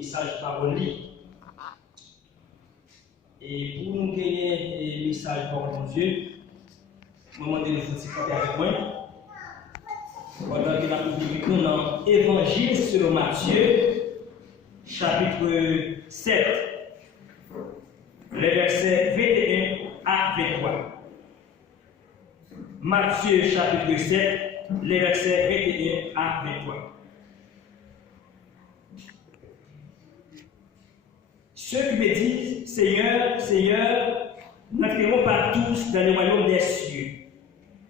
message parole. Et pour nous gagner le message parole de Dieu, je vais demander de vous avec moi. Pendant que nous avons dans l'Évangile selon Matthieu, chapitre 7, les versets 21 à 23. Matthieu, chapitre 7, les versets 21 à 23. Ceux qui me disent, Seigneur, Seigneur, n'entreront pas tous dans le royaume des cieux,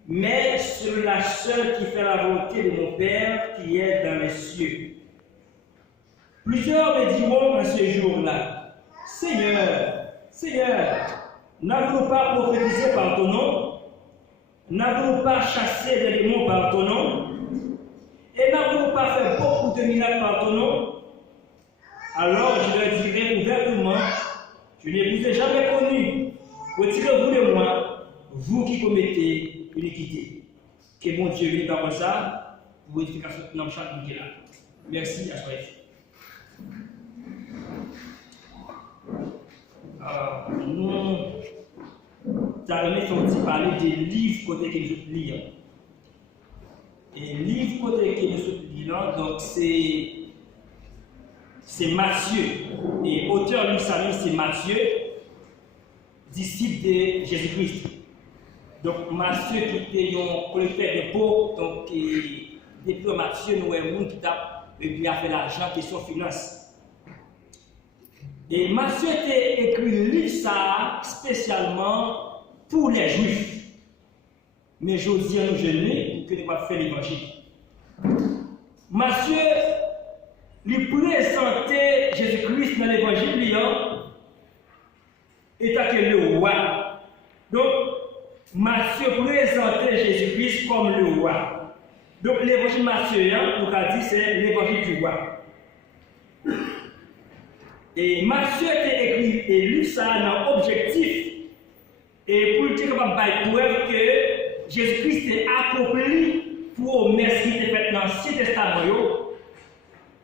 mais celui-là seul qui fait la volonté de mon Père qui est dans les cieux. Plusieurs me diront en ce jour-là, Seigneur, Seigneur, n'avons-nous pas prophétisé par ton nom? N'avons-nous pas chassé des démons par ton nom? Et n'avons-nous pas fait beaucoup de miracles par ton nom? Alors je leur dirai ouvertement, je ne vous ai jamais connu. Retirez-vous de moi, vous qui commettez iniquité. Que mon Dieu lui parle ça pour l'édification de chaque monde qui est là. Merci à toi. Nous allons parler des livres côté que nous lisons. Et livre côté que nous lisons, donc c'est Matthieu. Et auteur du salut, c'est Matthieu, disciple de Jésus-Christ. Donc Matthieu qui était un collecteur de pots, donc depuis Matthieu, nous avons qui a fait l'argent, question finance. Et Matthieu a écrit le livre ça spécialement pour les Juifs. Mais je dis à nous jeunes que nous pas faire l'évangile. Matthieu lui présentait Jésus-Christ dans l'évangile étant que le roi. Donc, Matthieu présentait Jésus-Christ comme le roi. Donc, l'évangile Matthieu, on a dit, c'est l'évangile du roi. Et Matthieu a écrit et lu ça dans l'objectif et pour dire preuve que Jésus-Christ est accompli pour les promesses qui étaient faites dans l'Ancien Testament.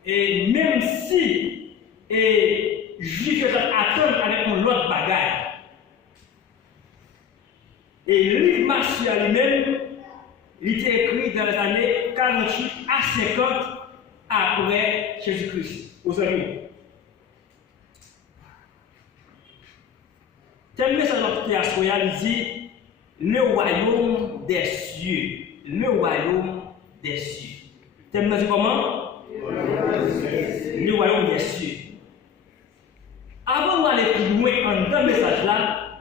Et même si les Juifs attendent avec un autre bagage. Et le livre Matthieu lui-même, il était écrit dans les années 48 à 50 après Jésus-Christ. Aux amis. Tel message de la il dit le royaume des cieux. Le royaume des cieux. Tel message comment? Le royaume des cieux. Avant d'aller plus loin dans le message là,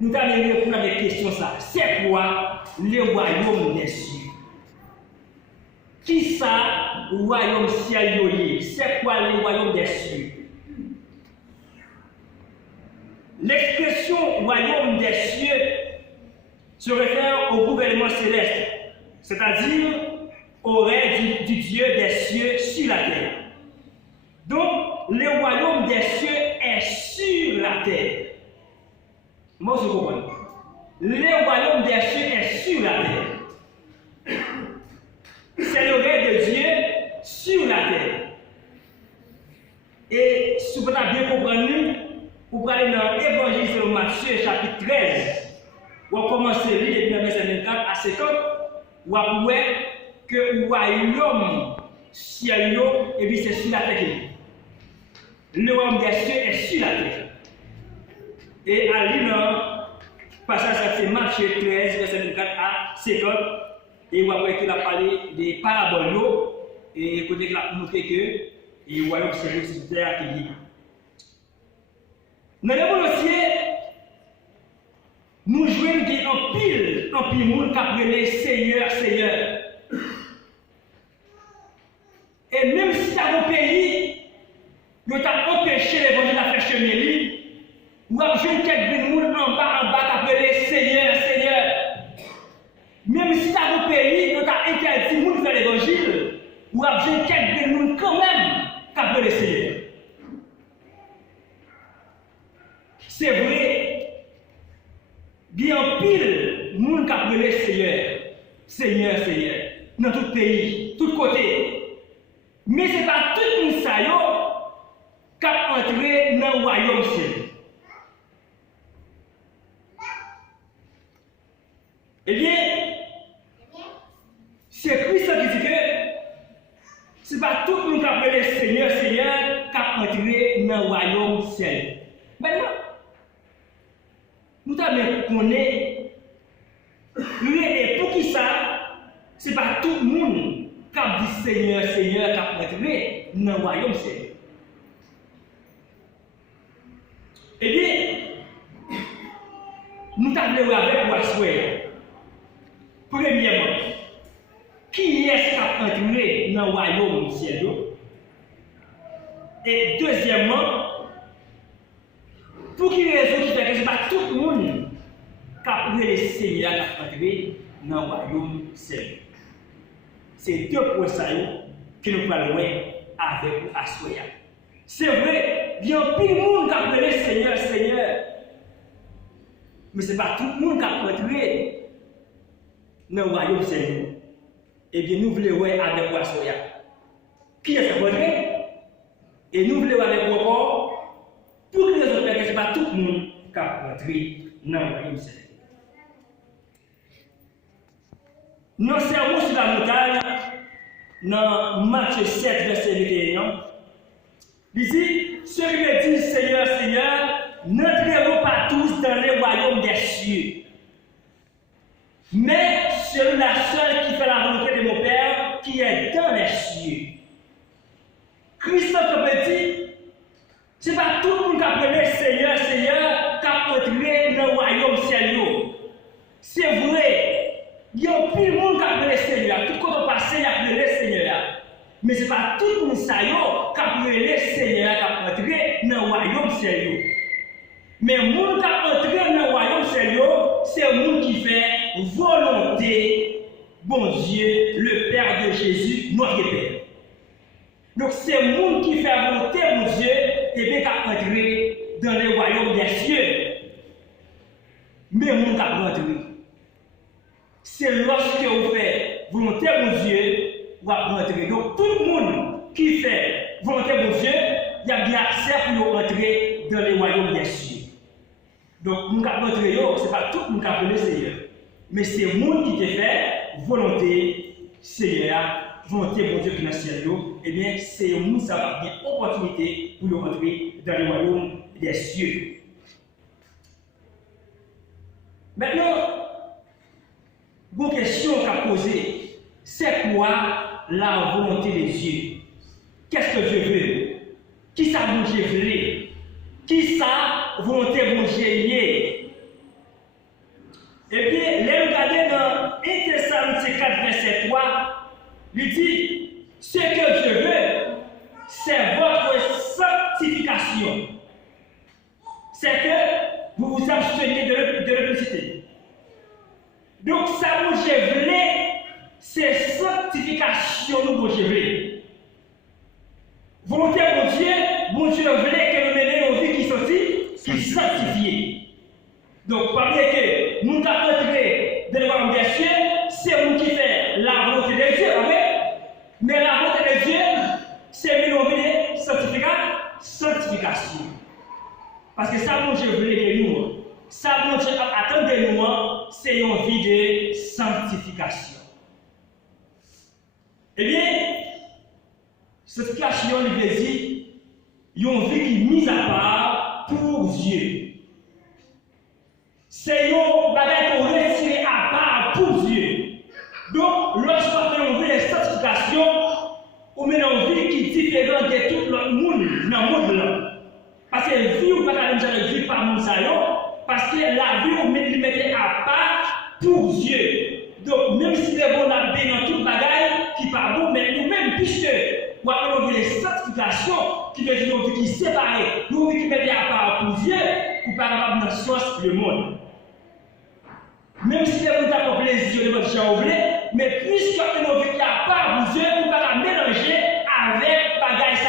nous allons répondre à des questions. C'est quoi le royaume des cieux? Qui ça, le royaume ciel? C'est quoi le royaume des cieux? L'expression royaume des cieux se réfère au gouvernement céleste, c'est-à-dire au règne du Dieu des cieux sur la terre. Donc, le royaume des cieux est sur la terre. Moi, je comprends. Le royaume des cieux est sur la terre. C'est le règne de Dieu sur la terre. Et si vous avez bien compris, vous allez dans l'Évangile selon Matthieu, chapitre 13, où on commence à lire depuis le verset 24 à 50, où on voit que le royaume ciel, et puis c'est sur la terre. Le royaume des cieux est sur la terre. Et à lire dans passage c'est Matthieu 13, verset 24 à 50, et où après qu'il a parlé des paraboles, et côté qu'il a noté que le royaume ciel sur la terre qui dit. Dans le monde ciel, nous jouons en pile monde qui appelle Seigneur, Seigneur. Et même si dans vos pays, nous avons empêché l'évangile de faire chemin, ou avons joué quelques monde en bas qui appelle Seigneur, Seigneur. Même si dans vos pays, nous avons interdit les gens de faire l'évangile, ou avons joué quelques monde quand même qui appelle Seigneur. C'est vrai, bien pile, nous qui appelons Seigneur, Seigneur, Seigneur, dans tout pays, tout côté. Mais ce n'est pas tout le monde cap entrer dans le royaume ciel. Eh bien, c'est Christ qui dit que ce n'est pas tout le monde qui appelle Seigneur, Seigneur, qui a entré dans le royaume ciel. Maintenant, nous devons connaître, et pour qui ça, ce n'est pas tout le monde qui a dit Seigneur, Seigneur, qui a entré dans le royaume ciel. Eh bien, nous devons voir avec Waswell. Premièrement, qui est-ce qui a entré dans le royaume ciel? Et deuxièmement, pour qui raison qui fait que ce n'est pas tout le monde qui a pris le Seigneur qui a entré dans le royaume ciel? C'est deux points que nous parlons avec Assoya. C'est vrai, il y a plus de monde qui a pris le Seigneur, Seigneur. Mais ce n'est pas tout le monde qui a entré dans le royaume ciel. Eh bien, nous voulons voir avec Wassoya. Qui est ce portrait? Et nous voulons voir avec encore, pour que les autres, ce n'est pas tout le monde qui a entré dans le royaume ciel. Dans le sermon sur la montagne, dans Matthieu 7, verset 21, il dit, ceux qui me disent Seigneur, Seigneur, n'entreront pas tous dans le royaume des cieux, mais c'est la seule qui fait la volonté de mon Père qui est dans les cieux. Christophe me dit, ce n'est pas tout le monde qui a appelé Seigneur, Seigneur, qui a entré dans le royaume ciel. C'est vrai, il y a plus de monde qui a appelé Seigneur. Tout quand on passe, il y a appelé Seigneur. Mais ce n'est pas tout le monde qui a appelé Seigneur, qui a entré dans le royaume ciel. Mais le monde qui a entré dans le royaume ciel, c'est le monde qui fait volonté, bon Dieu, le Père de Jésus, notre Père. Donc c'est le monde qui fait volonté, mon Dieu, et bien qui a entré dans le royaume des cieux. Mais le monde qui a entré, c'est lorsque vous faites volonté, mon Dieu, vous allez entrer. Donc tout le monde qui fait volonté, mon Dieu, il y a bien accès pour entrer dans le royaume des cieux. Donc, nous avons entré, ce n'est pas tout le monde qui a appelé Seigneur. Mais c'est le monde qui te fait volonté, Seigneur, volonté, mon Dieu, qui est dans le ciel. Eh bien, c'est le monde qui a bien opportunité pour entrer dans le royaume des cieux. Maintenant, une question qu'a posée, c'est quoi la volonté de Dieu? Qu'est-ce que je veux? Qui ça vous je veux? Qui ça volonté vous gêner? Et puis, les regarder dans 1 Thessaloniciens 4, verset 3, il dit, ce que je veux, c'est votre sanctification. C'est que vous vous abstenez de l'obésité. Donc, ça vous je veux, c'est sanctification nous vous je veux. Volonté mon Dieu voulait que nous menions nos vies qui sont sanctifiées. Donc, parmi que nous avons entré dans le royaume des cieux, c'est nous qui faisons la volonté de Dieu, mais la volonté de Dieu, c'est nos vies sanctification. Parce que ça, mon Dieu voulait que nous, ça, mon Dieu attend de nous, c'est une vie de sanctification. Eh bien, sanctification, il veut dire, une vie qui est mise à part pour Dieu. C'est une bagage qu'on retire à part pour Dieu. Donc, lorsqu'on fait une vie de sanctification, on met une vie qui est différente de tout le monde dans le monde. Parce que la vie, on ne peut pas vie par nous, parce que la vie, on met à part pour Dieu. Donc, même si les bons ont bien dans toute bagage qui part bon, mais nous-mêmes, puisque nous avons une sanctification qui veut dire une vie qui est séparée, une vie qui met à part pour Dieu, ou par rapport à science le monde. Même si les bons ont plaisir de votre chambre, mais puisque nous avons une vie qui est à part pour Dieu, nous ne pouvons pas mélanger avec bagage ça.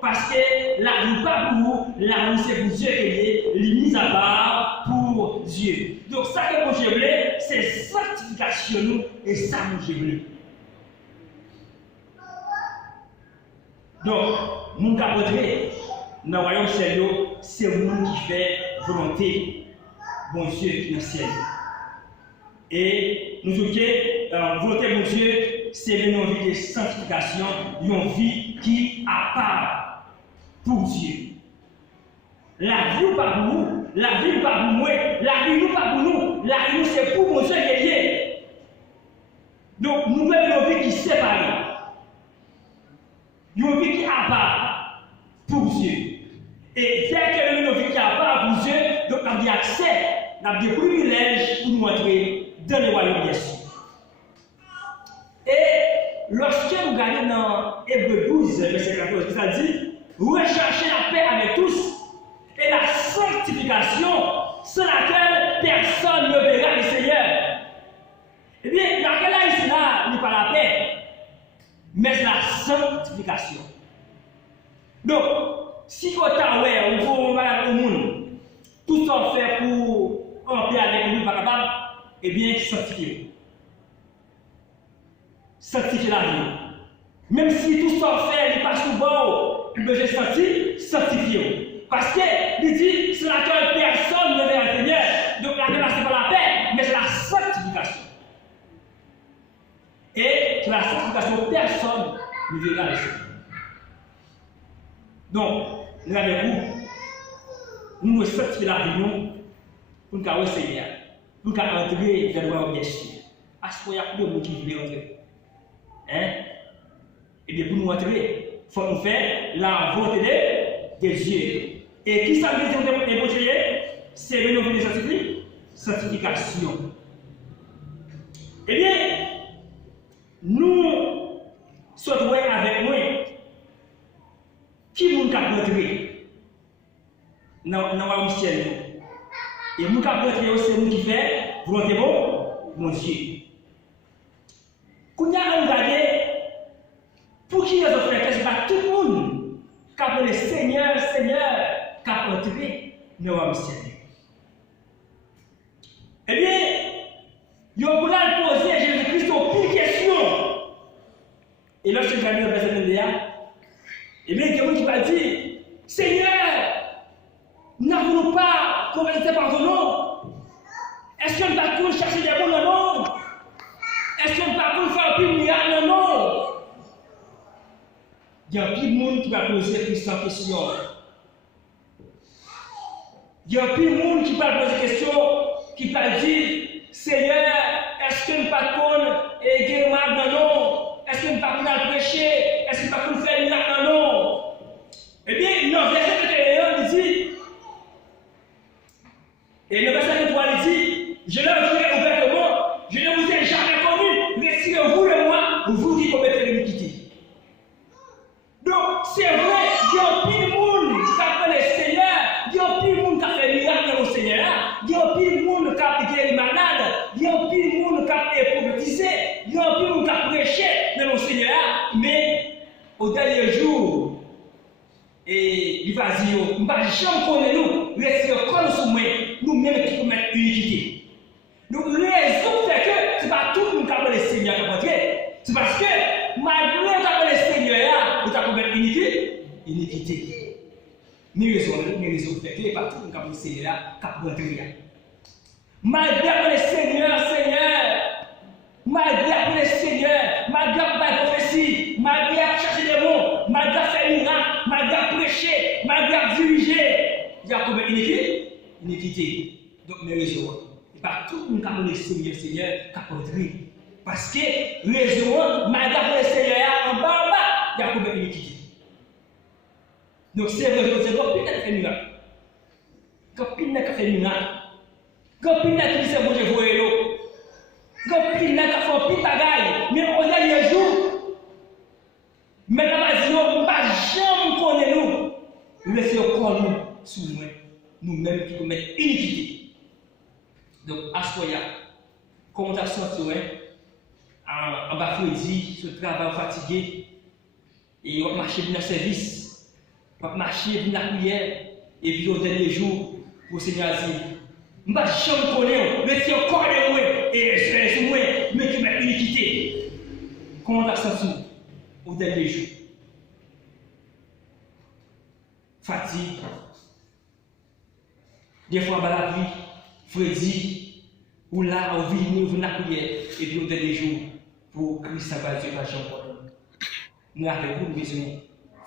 Parce que la vie pas pour vous, la vie c'est pour Dieu qui est mise à part pour Dieu. Donc ça que mon Dieu voulait, c'est sanctification nous et ça mon Dieu voulait. Donc, nous avons dans le royaume ciel, c'est le monde qui fait volonté, bon Dieu qui est dans le ciel. Et nous disons volonté, bon Dieu, c'est une vie de sanctification, une vie qui a part pour Dieu. La vie ou pas pour nous, la vie ou pas pour moi, la vie ou pas pour nous, la vie c'est pour mon Dieu lié. Donc nous avons une vie qui sépare, une vie qui a part pour Dieu. Et dès que nous avons une vie qui a part pour Dieu, donc on a des accès, on a des privilèges pour nous entrer dans le royaume des cieux. Et lorsque nous regardons dans Hébreux 12, verset 14, ça dit recherchez la paix avec tous et la sanctification sans laquelle personne ne verra le Seigneur. Eh bien, laquelle ici là n'est pas la paix, mais c'est la sanctification. Donc, si vous avez au monde, tout ce qu'on fait pour en paix avec nous, pas capable, eh bien, sanctifiez. Sanctifiez la vie. Même si tout ce qu'on fait n'est pas souvent, vous devez sanctifier. Parce qu'il dit, c'est laquelle personne ne verra le Seigneur. Donc la paix, ce n'est pas la paix, mais c'est la sanctification. Et c'est la sanctification, personne ne verra le Seigneur. Donc, nous avons nous nous sanctifier la vie pour nous avoir le Seigneur, pour nous entrer dans le royaume des cieux. À ce point, il y a plus de monde qui veut entrer. Et bien, pour nous entrer, il faut nous faire la volonté de Dieu. Et qui ça veut dire que vous c'est le nom de sanctification. Eh bien, nous sommes avec moi. Qui nous a montré dans le royaume ciel? Et nous avons montré c'est nous qui fait volonté mon Dieu. Quand nous avons regardé, pour qui nous avons fait que ce n'est pas tout le monde qui a appelé Seigneur, Seigneur, qui a entré dans le royaume ciel. Eh bien, il faut poser à Jésus-Christ une question. Et lorsque j'ai lu le verset 21, eh bien, il y a quelqu'un qui va dire Seigneur, n'avons-nous pas converti par ton nom? Est-ce qu'on ne va pas chercher des bons noms? Est-ce qu'on ne va pas faire plus de miracles non? Il y a plus de monde qui va poser cette question. Il y a plus de monde qui va poser question, qui va dire Seigneur, est-ce que nous ne pas et guérir dans non? Est-ce que nous ne pas prêcher? Est-ce que nous ne pas faire miracle non? Eh bien, dans le verset 21, il dit, et le verset 3, il dit, je leur dirai ouvertement, je ne vous ai jamais connu, retirez-vous de moi, vous qui commettez l'iniquité. Donc, c'est vrai, il y a plus de monde qui appelle le Seigneur, il y a plus de monde qui a fait miracle au Seigneur, il y a plus de monde qui a guéri les malades, il y a plus de monde qui a prophétisé, il y a plus de monde qui a prêché dans le Seigneur, mais au dernier jour, et il va dire, je ne vais jamais connaître nous, rester comme nous, nous-mêmes qui commettons l'iniquité. Donc, la raison fait que ce n'est pas tout le monde qui appelle le Seigneur qui a entré, c'est parce que malgré que tu appelles le Seigneur, tu as commis iniquité. Mais raison fait que ce n'est pas tout le monde qui appelle le Seigneur qui a entré. Malgré que le Seigneur, malgré que le Seigneur, malgré la prophétie, malgré chercher des mots, malgré faire miracle, malgré prêcher, malgré diriger, il y a commis iniquité. Donc, mes raisons. Et pas tout le monde qui appelle le Seigneur qui a entré. Parce que raison, malgré le Seigneur en bas, il y a commis iniquité. Donc, c'est vrai, c'est quand il a fait miracle. Quand il a fait miracle. Quand il a dit c'est bon, je vois l'eau. Quand il a fait un petit bagaille, mais on a les jours. Mais la base, on ne va jamais connaître nous. Laissez encore nous sous nous-mêmes qui commettons iniquité. Donc, à ce moment-là, comment on a senti en bas Freddy, ce travail fatigué, et on marche dans le service, on marche dans la prière, et puis au dernier jour, pour le Seigneur a dit, je ne vais jamais connaître, mais si encore de moi, et c'est moi, mais qui m'a iniquité. Comment on a senti au dernier jour? fatigue. Des fois, la vie, Freddy, ou là, on vit, nous venons à prière, et puis on a des jours pour Christ, ça va Dieu, la jambe pour nous. Nous avons besoin de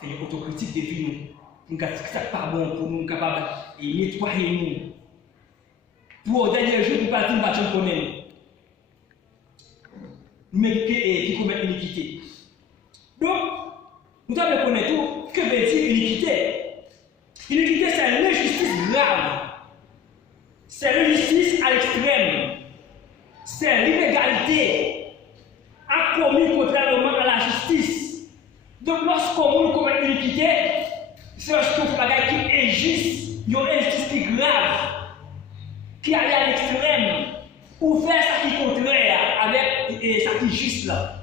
faire une autocritique de vie, nous avons ça pas bon pour nous, capables de nettoyer nous. Pour le dernier jour, nous ne pouvons pas dire qu'on connaît. Nous méditer et qui commettent l'iniquité. Donc, nous devons connaître tout. Que veut dire iniquité? L'iniquité, c'est l'injustice grave. C'est l'injustice à l'extrême. C'est l'inégalité à commis contrairement à la justice. Donc, lorsqu'on commet l'iniquité, c'est lorsqu'on fait un qui est injuste, une injustice qui est grave, qui allait à l'extrême, ou faire ça qui est contraire avec ça qui est juste là.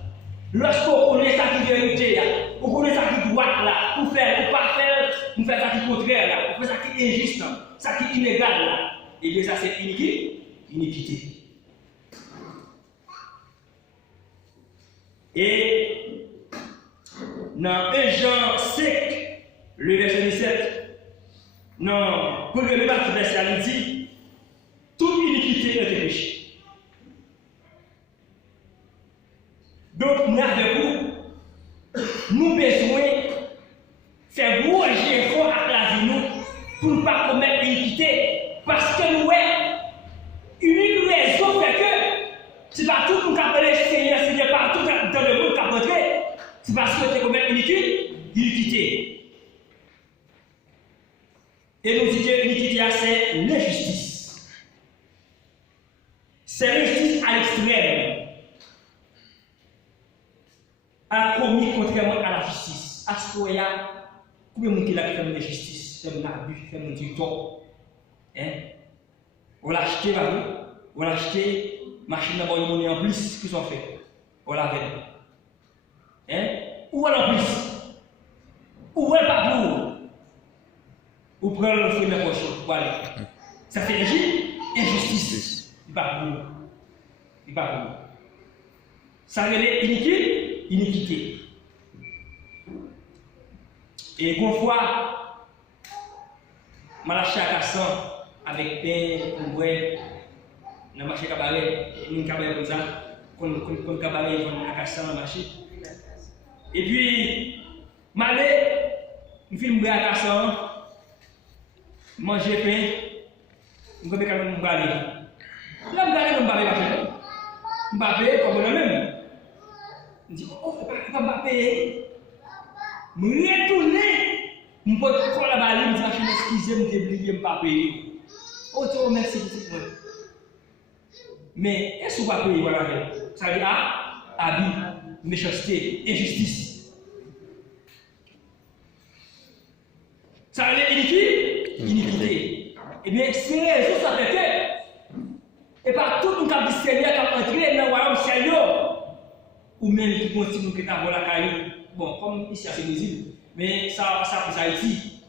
Lorsqu'on connaît ça qui est vérité, on connaît ça qui est droit là, pour faire, ou pas faire, on fait ça qui est contraire là, on fait ça qui est injuste là, ça qui est inégal là. Et bien ça c'est iniquité. Et dans 1 Jean 5, le verset 17, non, pour le verset il dit, toute iniquité est péché. Donc, nous avons besoin de faire gros effort à la vie nous pour ne pas commettre l'iniquité. Parce que nous avons une raison fait que c'est pas tout le monde qui appelle le Seigneur, c'est pas tout dans le monde qui a rentré. C'est parce que tu commets l'iniquité. Et nous disons que l'iniquité, c'est l'injustice. C'est l'injustice à l'extrême. A commis contrairement à la justice. À ce point-là, combien de monde qui a fait de justice, fait un abus, fait un tort. On l'a acheté, on l'a acheté, machine d'avoir une monnaie en plus, qu'ils ont fait. On l'a fait. Ou elle en plus, ou elle pas pour. Ou prendre le fruit de la poche, voilà. Ça fait injustice. Il pas pour. Il pas pour. Ça relève iniquité. Et qu'on fois, je suis acheté à Cassan avec pain, pour boire, dans le marché cabaret, une cabaret comme ça, qu'on cabaret à Cassan dans le marché. Et puis, je suis allé à Cassan, manger pain, je vais quand même me balader. Là, je vais aller me balader, Mbappé, comme moi-même. Je dis, oh, il va Mbappé. Je retourne, je peux prendre la balle, je dis, excusez-moi, je vais oublier Mbappé. Oh, tu remercie, petit frère. Mais est-ce que vous ne pouvez pas payer? Ça veut dire, abus, méchanceté, injustice. Ça veut dire iniquité. Eh bien, c'est raison, ça fait que, et par tout le monde qui a dit Seigneur, qui a entré dans le royaume Seigneur, ou même qui continue qui est la caillou. Bon, comme ici à Brésil, mais ça pour Haïti.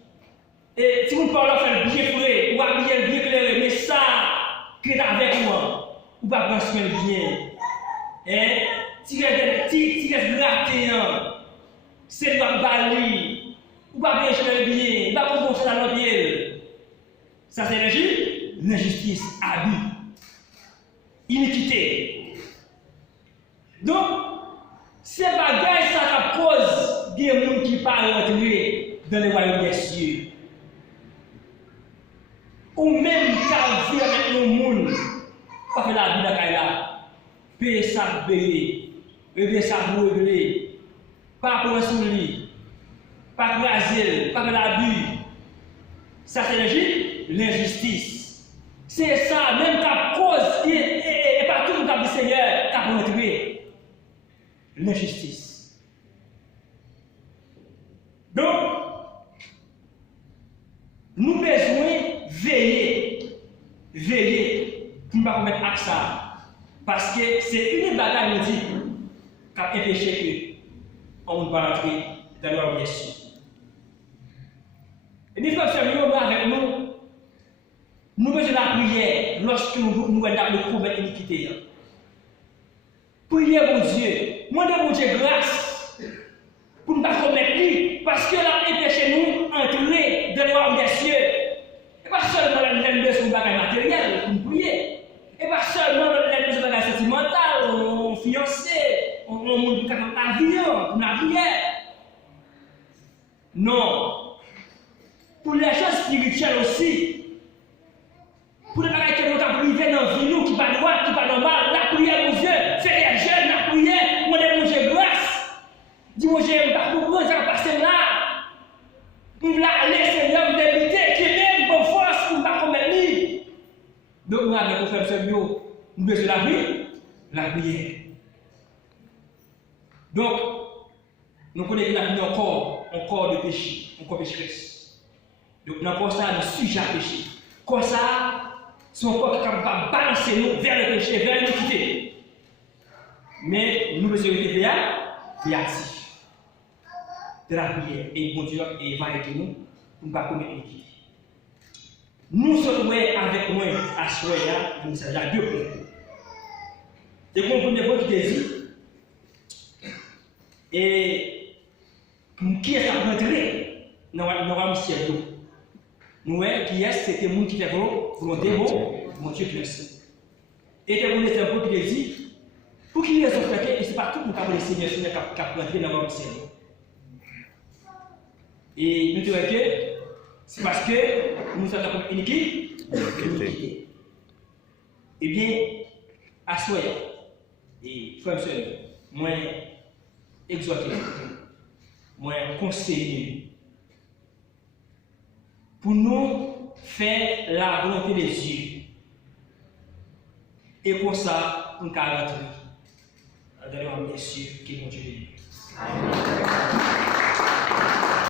Et si vous parlez de faire bien frais, ou habiller bien clair, mais ça, qui est avec moi, ou pas prendre soin bien. Si reste gratté, c'est le bali, ou pas bien jouer bien, ou pas bon faire dans pied. Ça c'est l'injustice, abus, iniquité. Donc, ces bagages, ça cause des gens qui ne pas rentrer dans le royaume des cieux. Ou même quand vivre avec le monde, pas faire la vie dans la payer ça, régler ça, régler, pas prendre sur lui, pas craser, pas faire l'abus. Ça c'est l'injustice. C'est ça, même ta cause, et pas tout le monde dit Seigneur, tu as rentrer. L'injustice. Donc, nous avons besoin de veiller pour ne pas commettre à ça. Parce que c'est une bataille qui a empêché qu'on ne va entrer dans leur blessure. Et des fois, avec nous, nous faisons la prière lorsque nous avons le combat d'iniquité. Priez mon Dieu, demandez mon Dieu grâce pour ne pas commettre lui, parce que là, il empêche nous d'entrer le royaume des cieux. Et pas seulement l'aide de son bagage matériel pour prier. Et pas seulement l'aide de son bagage sentimental, on fiancé, on monde qui a un avion, on naviguait. Non. Pour les choses spirituelles aussi. Pour les bagages qui sont privés dans la vie, nous, qui pas droit, qui pas normal, la prière, mon Dieu, c'est des jeunes, la prière, mon Dieu, grâce. Dis, mon Dieu, je ne vais pas ça va passer là. On va aller, Seigneur, vous débiter, qui même bonne force, pour ne pas commettre lui. Donc, nous avons fait ce mieux. Nous devons la vie, la prière. Donc, nous connaissons la vie encore de péché, encore pécheresse. Donc, nous avons ça, le sujet à péché. Comme ça, son corps est capable de balancer nous vers le péché, vers l'iniquité. Mais nous devons être actifs de la prière. Et bon Dieu va aider nous pour ne pas commettre l'iniquité. Nous sommes avec moi à Soya, nous sommes à deux points. Et comme premier point qui te dit, et qui est à rentrer dans le ciel. Nous voyons qui est, c'était le monde qui fait volonté, mon Dieu qui est. Et c'est un peu qui te dit, pour qu'il y ait son frère, et ce n'est pas tout pour que le Seigneur qui a rentrer dans le ciel. Et nous disons que c'est parce que nous sommes comme iniquité. Eh bien, à soi, et frère et sœur, moi, exhorter, moi, conseiller, pour nous faire la volonté des dieux. Et pour ça, nous allons rentrer dans le ciel qui est mon Dieu. Amen.